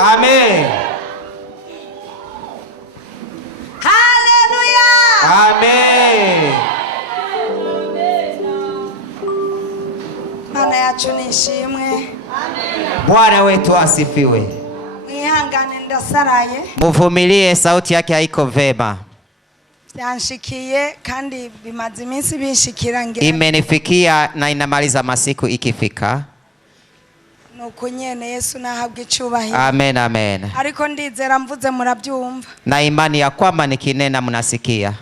Amen. Hallelujah. Amen. Mana yacu nishimwe. Bwana wetu asifiwe. Mwihangane ndasaraye. Muvumilie, sauti yake haiko vema. Yanshikiye kandi bimaze iminsi bishikira ngira. Imenifikia na inamaliza masiku ikifika. Nuko nyene Yesu nahabwe icubahiro. Amen, amen. Ariko ndizera mvuze murabyumva. Na imani ya kwamba nikinena mnasikia.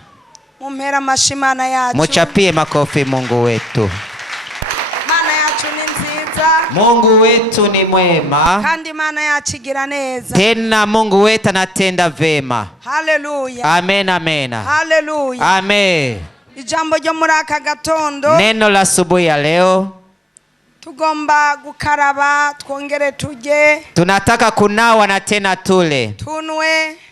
Mumpera mashimana yacu. Muchapie makofi Mungu wetu. Mana yacu ni nziza. Mungu wetu ni mwema. Kandi mana yacu igira neza. Tena Mungu wetu anatenda vema. Hallelujah. Amen, amen. Hallelujah. Amen. Ijambo ryo muri aka gatondo. Neno la asubuhi ya leo. Tugomba gukaraba twongere tuje. Tunataka kunawa na tena tule.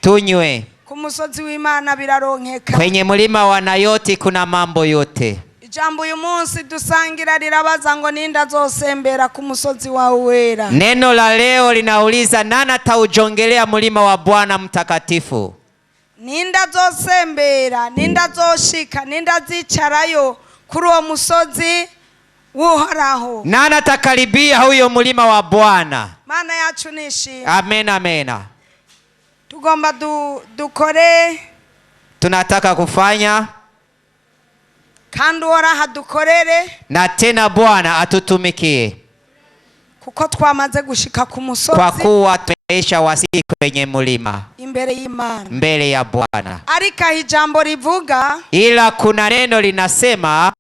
Tunywe. Ku musozi w'Imana biraronkeka. Kwenye mlima wa Nayoti kuna mambo yote. Ijambo uyu munsi dusangira rirabaza ngo ninda azosembera ku musozi wa Uwera. Neno la leo linauliza nani ataujongelea mlima wa Bwana mtakatifu? Ninda azosembera, ninda azoshika, ninda azicarayo kuri uwo musozi Uhoraho. Nani atakaribia huyo mlima wa Bwana? Mana yacu nishimwe. Amen, amen. Tugomba dukore. Tunataka kufanya. Kandi Uhoraho dukorere. Na tena Bwana atutumikie. Kuko twamaze gushika ku musozi. Kwa kuwa tumeisha wasili kwenye mlima. Imbere y'Imana. Mbele ya Bwana. Arika ijambo rivuga. Ila kuna neno linasema.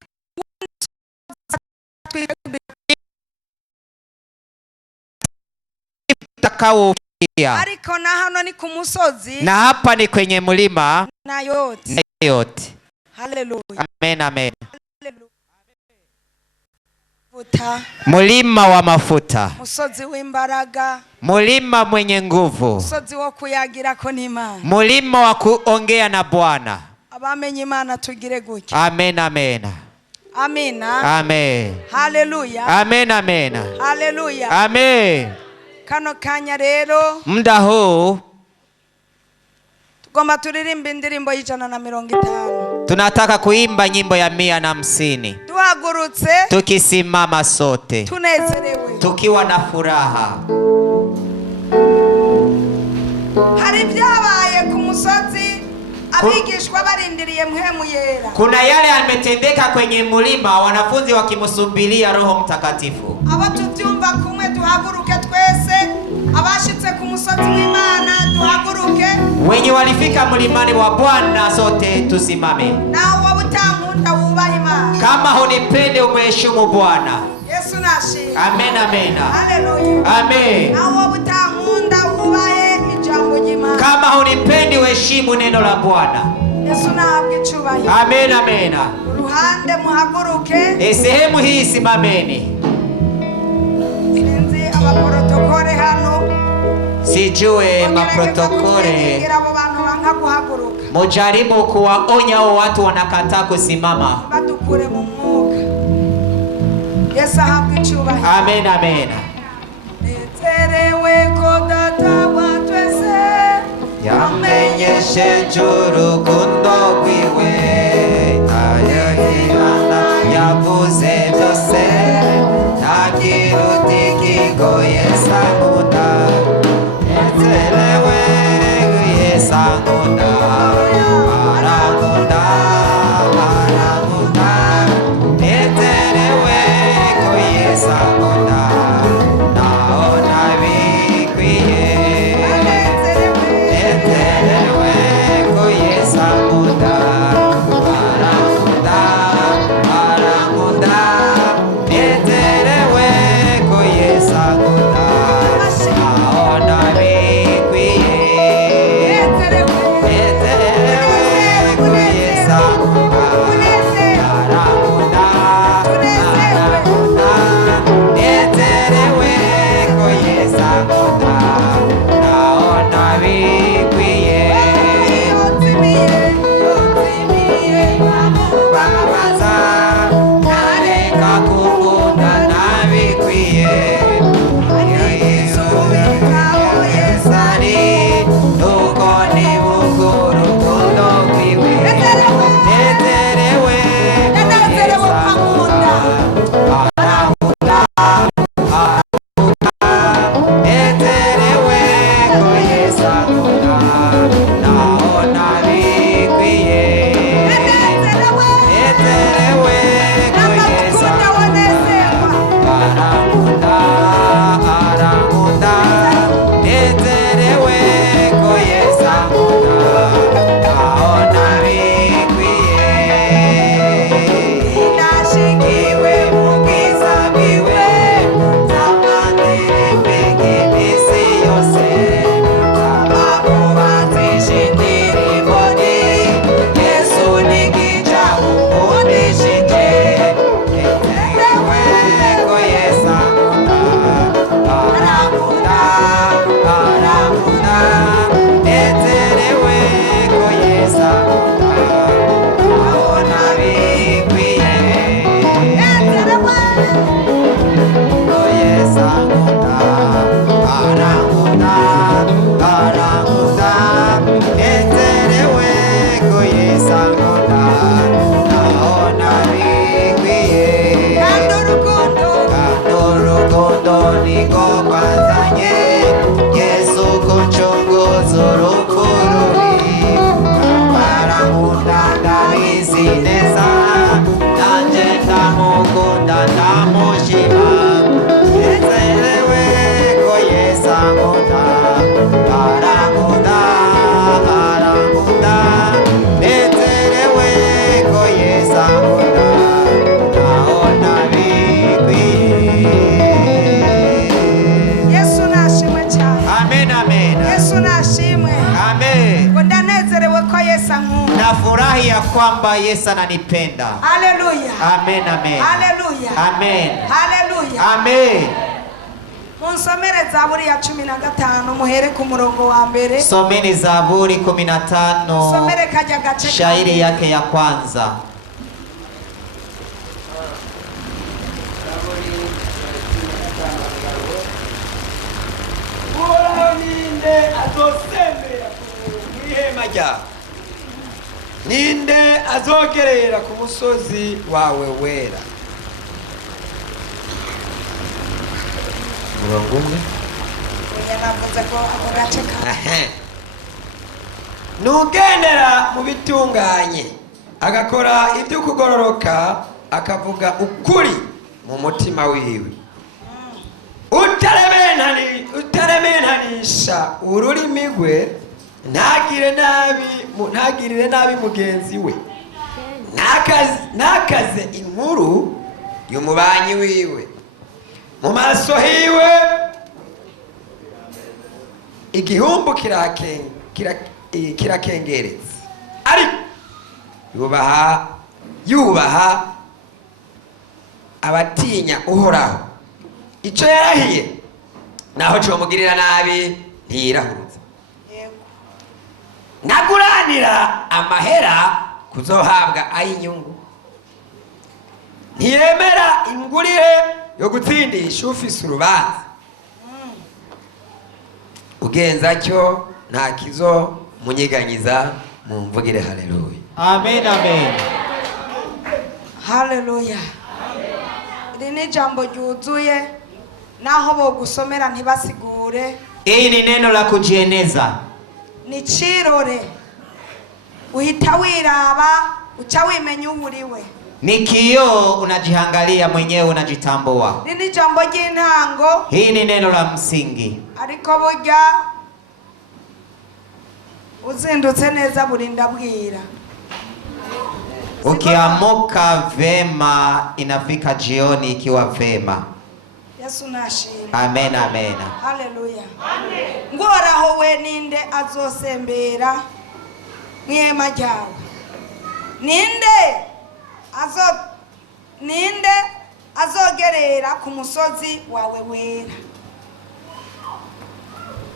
Ariko na hano ni ku musozi. Na hapa ni kwenye mlima Nayoti. Hallelujah. Amen, amen. Mulima wa mafuta. Musozi w'imbaraga. Mulima mwenye nguvu. Musozi wa kuyagira ko n'Imana. Mulima wa kuongea na Bwana. Abamenye Imana tugire gutya. Amen, amen. Amina. Amen. Hallelujah. Amen, amen. Hallelujah. Amen. Kano kanya rero. Muda huu. Tugomba turirimba indirimbo y'150. Tunataka kuimba nyimbo ya 150. Tuhagurutse. Tukisimama sote. Tunezerewe. Tukiwa na furaha. Hari byabaye ku musozi. Abigishwa barindiriye mpemu yera. Kuna yale yametendeka kwenye mlima, wanafunzi wakimsubiria Roho Mtakatifu. Abo tuvyumva kumwe tuhaguruke twese. Abashitse ku musozi w'Imana tuhaguruke. Wenye walifika mlimani wa Bwana sote tusimame. Nao wabutankunda wubaha Imana. Kama hunipende umheshimu Bwana. Yesu nashi. Amen, amen. Hallelujah. Amen. Nao wabutankunda wubahe ijambo ry'Imana. Kama hunipendi uheshimu neno la Bwana. Yesu nahabwe icubahiro. Amen, amen. Uruhande muhaguruke. Sehemu hii simameni. Sinzi abaprotokole hano. Sijue maprotokole. Abo bantu banka guhaguruka. Mujaribu kuwaonya hao watu wanakataa kusimama. Badukure mu mwuka. Yesu ahabwe icubahiro. Amen, amen. Nezerewe ko data wa twese yamenyeshe urukundo rwiwe, ayahirana yavuze byose, ntakiruta ikigoye sankunda, nezerewe Yesu ankunda, arankunda, arankunda, nezerewe ko Yesu ankunda, naona bikwiye, nezerewe ko Yesu ankunda, ankunda, arankunda, arankunda, nezerewe ko Yesu ankunda, naho ntabikwiye. Yesu nashimwe cyane. Amen, amen. Yesu nashimwe. Amen. Ngo ndanezerewe ko Yesu ankunda. Nafurahi ya kwamba Yesu ananipenda. Haleluya. Amen, amen. Haleluya. Amen. Haleluya. Amen. Munsomere Zaburi ya 15 muhere ku murongo wa mbere. Someni Zaburi 15. Somere kaja gace shairi yake ya kwanza. Ninde azosembera ku ihema ryawe, ninde azogerera ku musozi wawe wera. Murongo umwe. navuze ko ako gace ka Nugendera mu bitunganye, agakora ibyo kugororoka, akavuga ukuri mu mutima wiwe, utaremenanisha ururimi rwe, ntagirire nabi mugenzi we, ntakaze inkuru y'umubanyi wiwe. Mu maso hiwe igihumbu kirakengeretse, ariko yubaha abatinya Uhoraho. Icyo yarahiye naho cyomugirira nabi ntiyirahurutse. Naguranira amahera kuzohabwa ay'inyungu, ntiyemera ingurire yo gutsindisha ufise urubanza. Ugenza cyo nta kizo munyiganyiza. Mumvugire haleluya. Amen, amen. Haleluya. Iri ni jambo ryuzuye, naho bogusomera ntibasigure. Hii ni neno la kujieneza. Ni chirore, uhita wiraba ucha wimenya uriwe. Ni kioo, unajiangalia mwenyewe, unajitambua. Iri ni jambo ry'intango. Hii ni neno la msingi. Ariko burya uzindutse neza burinda bwira. Ukiamuka vema inafika jioni ikiwa vema. Yesu nashimwe. Amen, amen. Haleluya. Amen. Ngoraho we ninde azosembera mwihema ryawe? Ninde azogerera ku musozi wawe wera?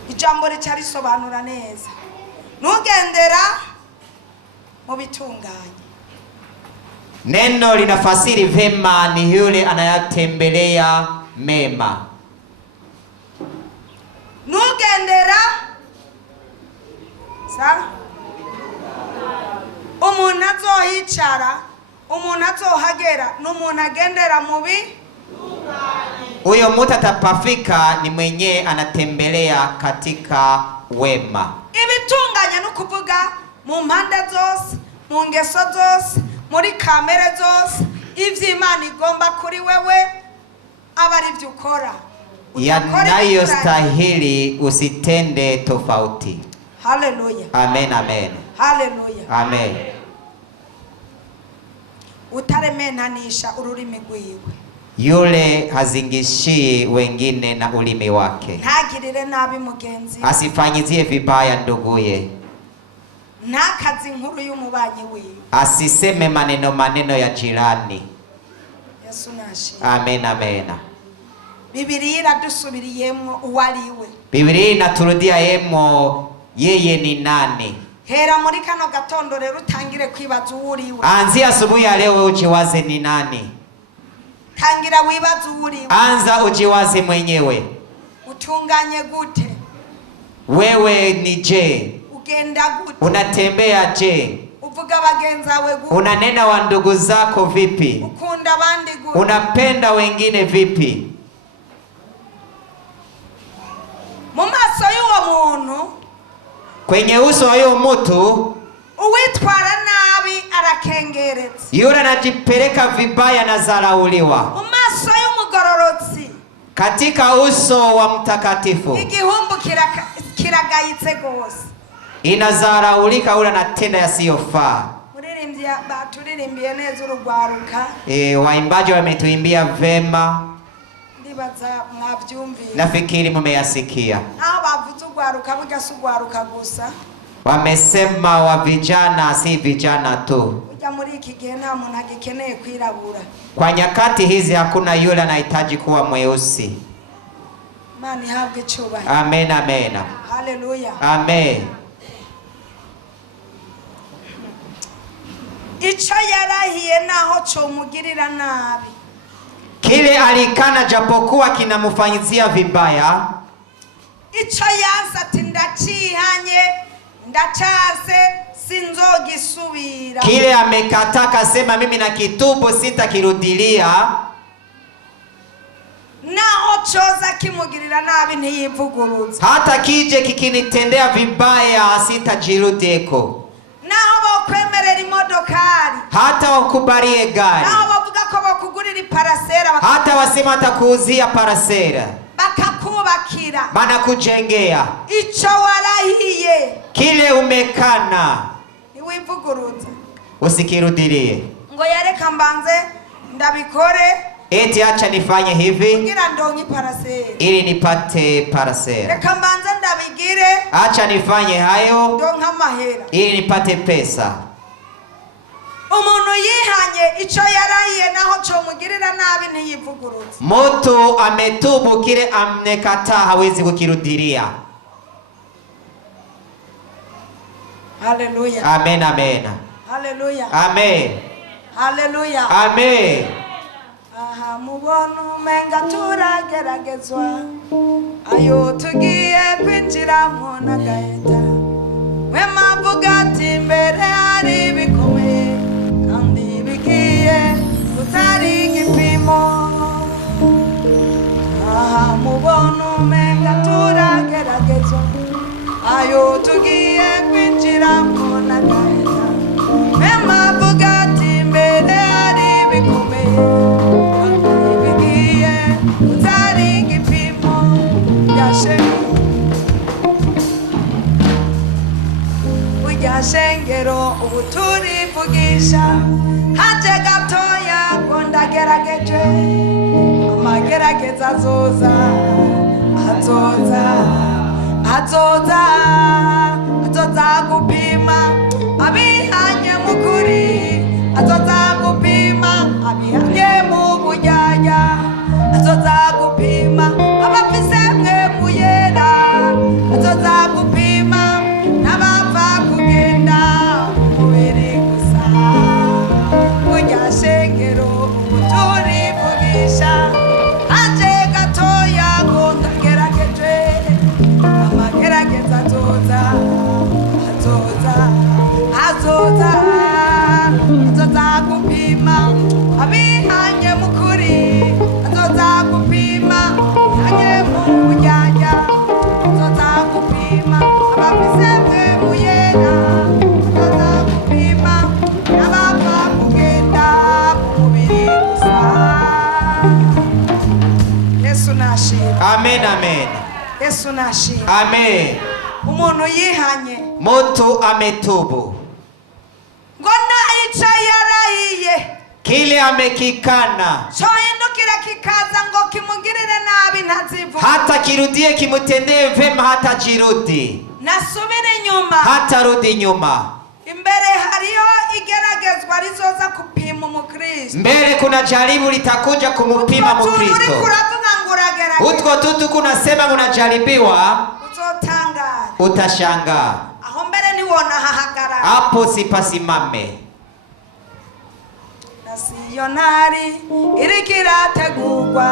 Ijambo rica risobanura neza. Nugendera mu bitunganye. Neno linafasiri vema ni yule anayatembelea mema. Nugendera umuntu azohicara, umuntu azohagera, n'umuntu agendera mubi. Huyo mtu atapafika ni mwenye anatembelea katika wema. Ibitunganya no kuvuga mu mpande zose, mu ngeso zose, muri kamere zose, ivy'Imana igomba kuri wewe aba ari byo ukora. Yanayostahili usitende tofauti. Haleluya. Amen, amen. Haleluya. Amen. Utaremenanisha ururimi rwiwe. Yule hazingishii wengine na ulimi wake. Ntagirire nabi mugenzi. Asifanyizie vibaya nduguye. Ntakaze inkuru y'umubanyi wiwe. Asiseme maneno ya jirani. Yesu nashimwe. Amen, amen. Biblia iradusubiriyemo uwariwe. Biblia inaturudia yemo yeye ni nani. Hera muri kano gatondo rero utangire kwibaza uwuriwe. Anzia asubuhi ya leo ujiwaze ni nani. Tangira wibaza uwuriwe. Anza ujiwaze mwenyewe. Utunganye gute? Wewe ni je? Ugenda gute? Unatembea je? Uvuga bagenzawe gute? Unanena wa ndugu zako vipi? Ukunda abandi gute? Unapenda wengine vipi? Mu maso y'uwo muntu, kwenye uso wa huyo mtu, uwitwara nabi arakengeretse. yule anajipeleka vibaya na zarauliwa. Mu maso y'umugororotsi, katika uso wa mtakatifu. igihumbu kiragayitse gose, inazaraulika ula na tenda yasiyofaa. baturirimbiye neza urugwaruka. Waimbaji wametuimbia vema, ndibaza mwavyumviye. nafikiri mumeyasikia. Aho bavuze urwaruka bugasa urwaruka gusa, wamesema wa vijana si vijana tu. ujya muri iki gihe nta muntu agikeneye kwirabura. Kwa nyakati hizi hakuna yule anahitaji kuwa mweusi. Imana ihabwe icyubahiro. Amen, amen. Haleluya. Amen. Ico yarahiye naho comugirira nabi, Kile alikana japokuwa kinamufanyizia vibaya, ico yanse ati ndacihanye ndacaze sinzogisubira. kile amekataka sema mimi na kitubu sitakirudilia, naho coza kimugirira nabi ntiyivuguruza. hata kije kikinitendea vibaya sitajirudeko. Naho bokwemerera imodokari, Hata wakubalie gari, naho bavuga ko bakugurira iparasera, hata wasema atakuuzia parasera, bakakubakira, banakujengea, ico warahiye kile umekana ntiwivuguruza. usikirudilie. Ngo yareka mbanze ndabikore Eti acha nifanye hivi kugira ndonke iparasera, ili nipate parasera, reka mbanze ndabigire acha nifanye hayo ndonke amahera. ili nipate pesa. Umuntu yihanye ico yarahiye naho comugirira nabi ntiyivuguruza. Mtu ametubu kile amnekataa hawezi kukirudilia. Haleluya. Amen, amen. Haleluya. Amen. Haleluya. Amen. Aha mubona umenga turageragezwa, ayo tugiye kwinjiramo n'agahita. We mavuga ati mbere hari bikomeye kandi bigiye kutari igipimo. Aha mubona umenga turageragezwa, ayo tugiye kwinjiramo n'agahita. We mavuga ati mbere hari bikomeye shengero ubu turivugisha haje gatoya ngo ndagerageje amagerageza azoza gupima abihanye mukuri, azoza gupima abihanye mu bujyajya, azoza gupima abafise mwe muyera, azoza gupima n'abapfa kugenda umubiri gusa. Burya shengero ubu turivugisha haje gatoya ngo ndagerageje amagerageza azoza gupima abihanye mukuri, azoza gupima abihanye mu bujyajya, azoza gupima abafise mwe muyera, azoza gupima n'abapfa kugenda umubiri gusa. Yesu nashimwe. Amen, amen. Yesu nashimwe. Amen. Umuntu yihanye, Mtu ametubu ngo naica yarahiye, kile amekikana, cohindukira kikaza ngo kimugirire nabi ntazivuga, hata kirudie kimutendee vema, hata jirudi, nasubire inyuma, hata rudi nyuma. imbere hariyo igeragezwa rizoza kupima umukristo. Mbele kuna jaribu litakuja kumupima Mkristo. Utko tutu kunasema unajaribiwa, uzotangara, utashangaa. aho mbere niwona hahagarara, Hapo sipasimame. nasiyonari iriko irategurwa,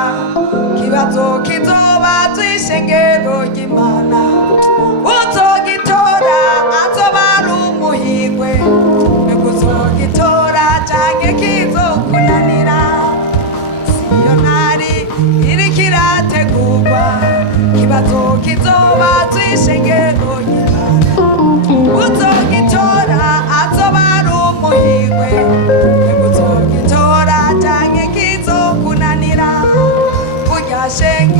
kibazo kizoba tw'ishengero ry'Imana, uzogitora azoba ari umuhigwe, mbega uzogitora canke kizokunanira. Siyonari iriko irategurwa, kibazo kizoba tw'ishengero ry'Imana, uzogitora azoba ari umuhigwe, mbega uzogitora canke kizokunanira. Burya shenge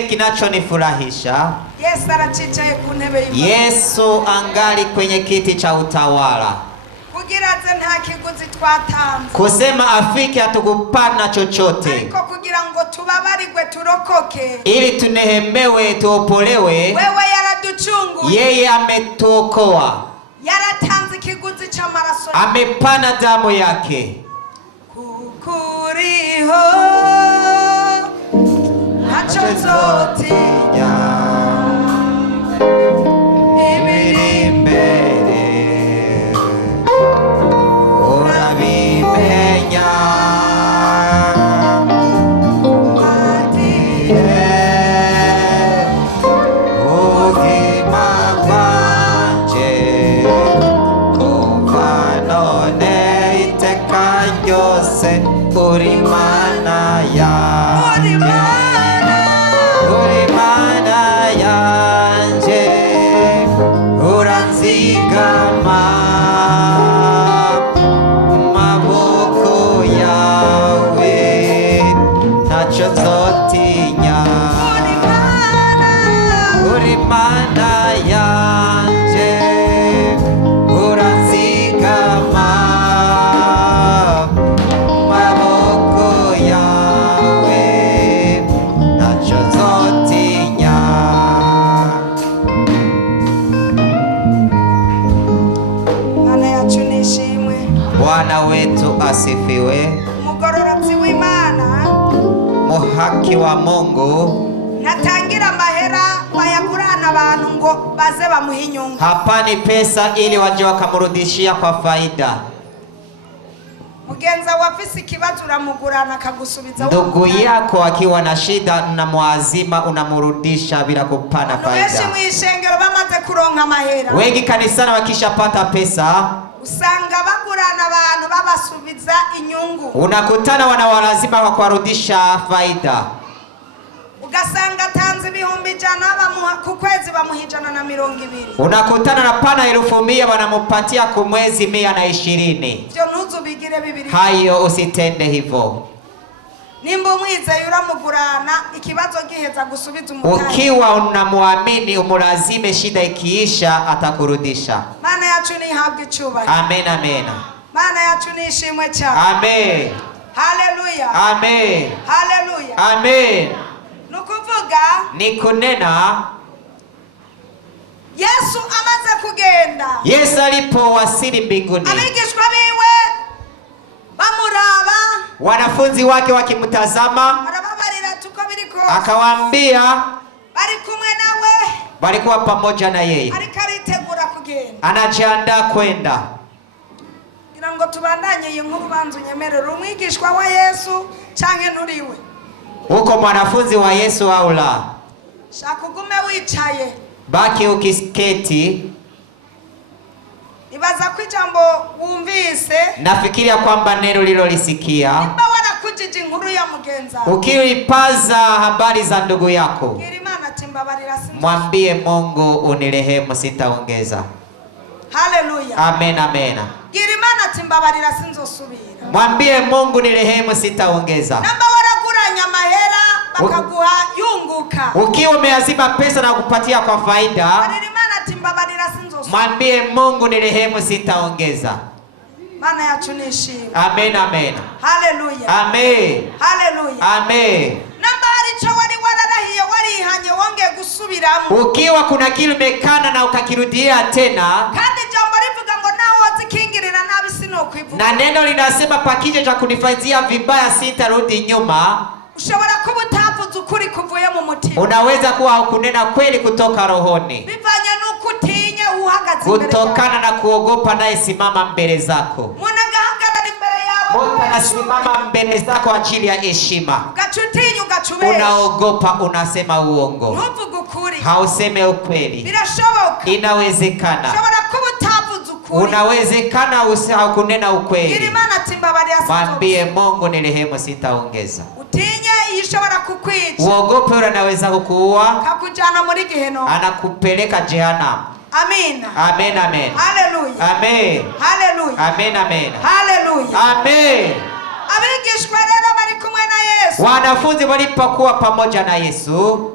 kile kinachonifurahisha, Yesu aracicaye ku ntebe y'imana. Yesu angali kwenye kiti cha utawala. Kugira ze nta kiguzi twatanze. Kusema afike hatukupana chochote. Ariko kugira ngo tubabarirwe turokoke. Ili tunehemewe tuopolewe. Wewe yaraduchunguye. Yeye ametuokoa. Yaratanze kiguzi cha maraso. Amepana damu yake. Kukuriho nacho nzotinya. Bwana wetu asifiwe. Mugororotsi w'Imana, muhaki wa Mungu, natangira mahera bayagurana abantu ngo baze bamuhe inyungu. Hapani pesa ili waje wakamrudishia kwa faida. Mugenza wafisi kibazo uramugurana akagusubiza. Ndugu yako akiwa na shida unamwazima, unamrudisha bila kupana faida. Wengi mwishengero bamaze kuronka mahera. Wengi kanisani wakishapata pesa, usanga bagurana abantu babasubiza inyungu. Unakutana wanawalazima kwa kuwarudisha faida. Ugasanga tanzi ibihumbi 100 ku kwezi bamuhijana na 200. Unakutana na pana 1000 wanamupatia kwa mwezi 120. Byo ntuzubigire bibiri. Hayo usitende hivyo. Nimba mwiza yuramugurana ikibazo giheza gusubiza umutani. Ukiwa unamwamini umulazime, shida ikiisha atakurudisha. Maana yacu ni habwe cyubahiro. Amen, amen. Maana yacu ni ishimwe cyane. Amen. Haleluya. Amen. Haleluya. Amen. Nukuvuga ni kunena Yesu amaze kugenda. Yesu alipowasili mbinguni, abigishwa biwe bamuraba, wanafunzi wake wakimtazama, arababarira tuko biriko, akawaambia bari kumwe nawe, walikuwa pamoja na yeye, ariko aritegura kugenda, anajiandaa kwenda. Ngira ngo tubandanye iyi nkuru banzu nyemerera umwigishwa wa Yesu canke nturiwe. Uko mwanafunzi wa Yesu au la? Shakugume wicaye. Baki ukisketi. Ibaza ko ijambo wumvise. Nafikiria kwamba neno lilolisikia. Nimba warakujije inkuru ya mugenza. Ukiipaza habari za ndugu yako, Girimana timbabarira sinzo. Mwambie Mungu unirehemu sitaongeza. Haleluya. Amen, amen. Girimana timbabarira sinzo subira. Mwambie Mungu nirehemu sitaongeza. Namba waraguranya mahera bakaguha yunguka. Ukiwa umeazima pesa na kupatia kwa faida, Girimana timbabarira sinzo subira. Mwambie Mungu nirehemu sitaongeza. Maana yacu nishimwe. Amen, amen. Haleluya. Amen. Haleluya. Amen. Namba hari cyo wari wararahiye warihanye wonge gusubiramo. Ukiwa kuna kitu umekana na ukakirudia tena, kandi jambo rivuga ngo naho zikingirira nabi sinokwivuga, na neno linasema pakije cha kunifanyia vibaya sitarudi nyuma. Ushobora kuba utavuze ukuri kuvuye mu mutima. Unaweza kuwa kunena kweli kutoka rohoni, bivanye nuko utinye uhagaze imbere yawe, kutokana na kuogopa naye simama mbele zako. Munagahagarara imbere yawe, Mungu anasimama mbele zako ajili ya heshima. Ugacutinya ugacubesha, Unaogopa, unasema uongo, ntuvuge ukuri, hauseme ukweli. birashoboka, Inawezekana. ushobora kuba utavuze ukuri, Unawezekana usihakunena ukweli. Girimana timbabarira sinzo. Mwambie Mungu nirehemu sitaongeza. Utinye ishobora kukwica, Uogope ule anaweza kukuua, kakujana muri giheno, anakupeleka jehanamu. Amina. Amen, amen. Haleluya. Amen. Haleluya. Amen, amen. Haleluya. Amen. Abigishwa rero bari kumwe na Yesu. Wanafunzi walipokuwa pamoja na Yesu,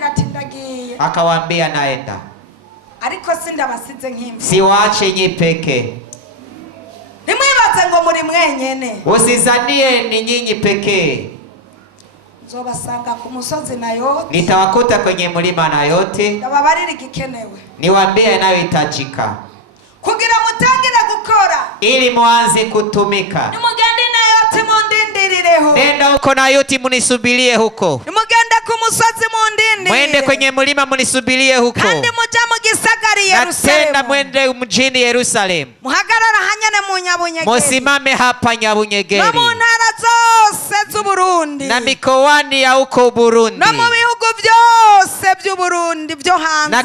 arababwira ati ndagiye. Akawaambia naenda. Ariko sindabasize nk'imfura. Siwaache nyi peke. Nimwibaze ngo muri mwenyene. Usizanie ni nyinyi pekee. Nzobasanga ku musozi Nayoti. Nitawakuta kwenye mlima Nayoti. Ndababarira igikenewe. Niwaambie yanayohitajika. Kugira mutangire gukora. Ili muanze kutumika. Nimugende Nayoti mundindirireho. Nenda huko Nayoti munisubirie huko. Nimugende ku musozi mundindire. Mwende kwenye mlima munisubirie huko. Kandi muja mu gisagara Yerusalemu. Natenda mwende mjini Yerusalemu. Muhagarara hanyane mu Nyabunyegeri. Musimame hapa Nyabunyegeri. No mu ntara zose z'Uburundi. Na mikoani ya huko Burundi. No mu bihugu byose by'Uburundi byo hanze. Na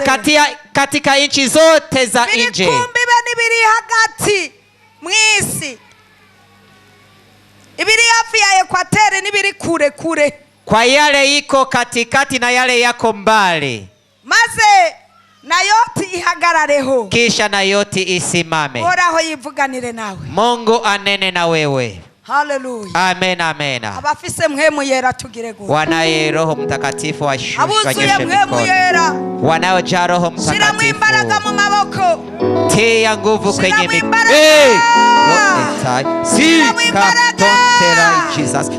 katika nchi zote za nje. Ibikumbi biri hagati mwisi. Ibiri hafi ya ekwateri nibiri kure kure. Kwa yale iko katikati na yale yako mbali. Maze Nayoti ihagarareho. Kisha Nayoti isimame. Horaho yivuganire nawe. Mungu anene na wewe. Hallelujah. Amen, amen. Abafise mpwemu yera tugire gute. Wanaye Roho Mtakatifu ashushe abuzuye mpwemu yera. Wanaojaa Roho Mtakatifu. Shira imbaraga mu maboko. Tia nguvu kwenye mikono. Jesus.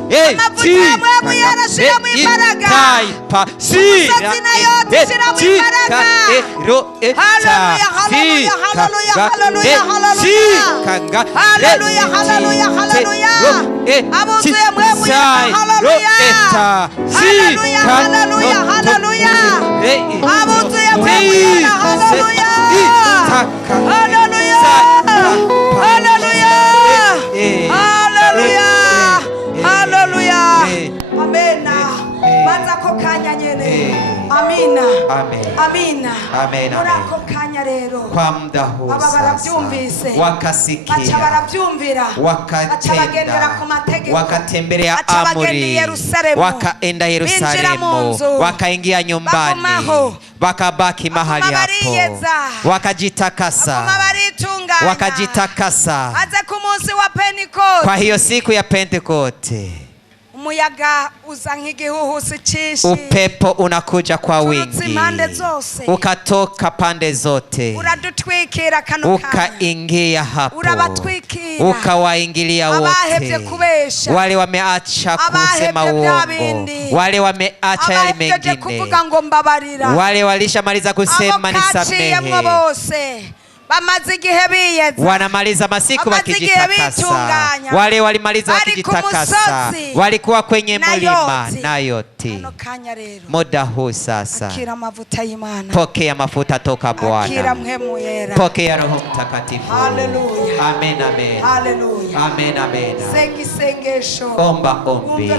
Amina. Amen. Urako kanya rero. Kwa muda huu baba barabyumvise. Wakasikia. Bacha barabyumvira. Wakatenda. Ku mategeko. Wakatembelea amri. Wakaenda Yerusalemu. Wakaingia nyumbani. Wakabaki mahali hapo. Wakajitakasa. Wakajitakasa. Kwa hiyo siku ya Pentekoste. Umuyaga uza nk'igihuhusi cyinshi. Upepo unakuja kwa wingi. Ukatoka pande zote. Uradutwikira kano ukaingia hapo. Urabatwikira. Ukawaingilia wote. Wale wameacha kusema uongo. Wale wameacha yale mengine. Wale walishamaliza kusema nisamehe. Wanamaliza masiku wakijitakasa. Wale walimaliza wakijitakasa. Walikuwa kwenye mlima Nayoti. Muda huu sasa. Pokea mafuta toka Bwana. Pokea Roho Mtakatifu. Amen, amen. Amen, amen. Omba ombi.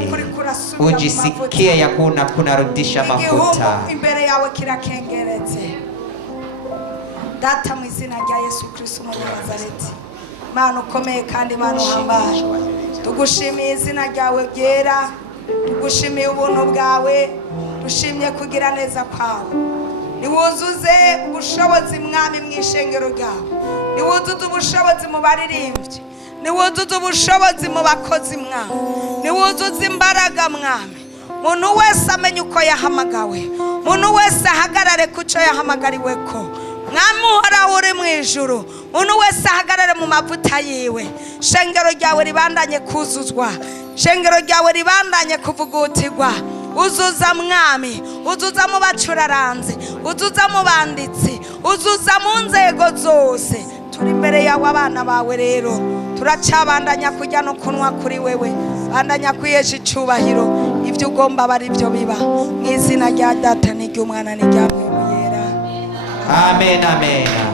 Ujisikie ya kunarudisha mafuta. Data mu izina rya Yesu Kristo mu Nazareti. Mana ukomeye kandi Mana uhambaye. Tugushimiye izina ryawe ryera. Tugushimiye ubuntu bwawe. Dushimye kugira neza kwawe. Niwuzuze ubushobozi mwami mwishengero ryawe. Niwuzuze ubushobozi mu baririmbyi. Niwuzuze ubushobozi mu bakozi mwami. Niwuzuze imbaraga mwami. Muntu wese amenye uko yahamagawe. Muntu wese ahagarare kuco yahamagariwe ko. Mwami uhoraho uri mu ijuru. Muntu wese ahagarare mu mavuta yiwe. Shengero ryawe ribandanye kuzuzwa. Shengero ryawe ribandanye kuvugutirwa. Uzuza mwami. Uzuza mu bacuraranze. Uzuza mu banditsi. Uzuza mu nzego zose. Turi imbere yawe abana bawe rero. Turacabandanya kujya no kunwa kuri wewe. Bandanya kwiyesha icubahiro. Ibyo ugomba bari byo biba. Mu izina rya Data n'Umwana n'Umwuka. Amen, amen.